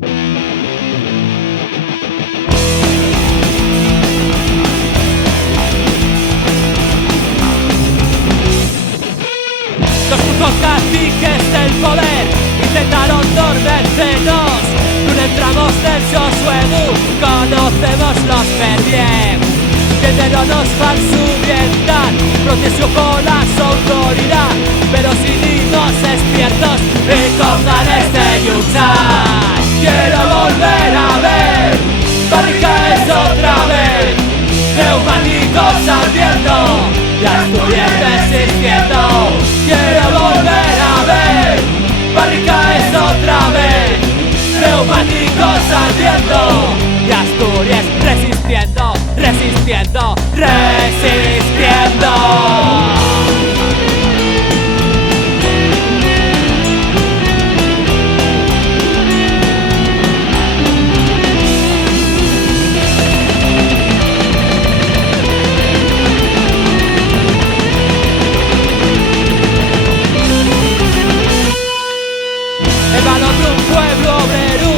Los putos caciques del poder intentaron dormirnos. No entramos del Josué, conocemos los perdiem. Intenteronos falsuvientar, protegió con la autoridad, pero seguimos despiertos y con ganas de luchar. Quiero volver a ver barricadas otra vez, neumáticos ardiendo y Asturias resistiendo. Quiero volver a ver barricadas otra vez, neumáticos ardiendo y Asturias resistiendo, resistiendo, resistiendo. El valor de un pueblo obrero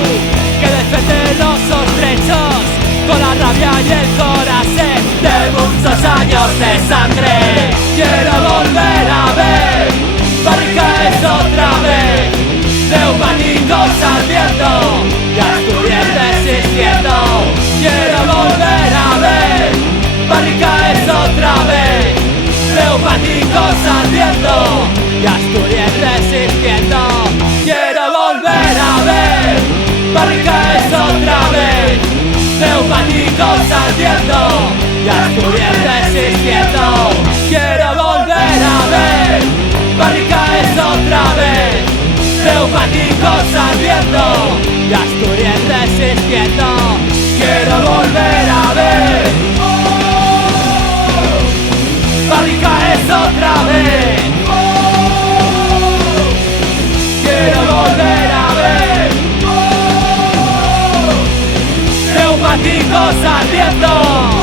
que defiende los derechos con la rabia y el corazón de muchos años de sangre. Quiero volver a ver barricadas otra vez, neumáticos ardiendo y Asturias resistiendo. Quiero volver a ver barricadas otra vez, neumáticos ardiendo y Asturias resistiendo. Quiero volver a ver barricadas otra vez, neumáticos ardiendo y Asturias resistiendo. Quiero volver a ver barricadas otra vez, neumáticos ardiendo y Asturias resistiendo. Quiero volver a ver barricadas otra vez. Quiero volver a ver neumáticos ardiendo.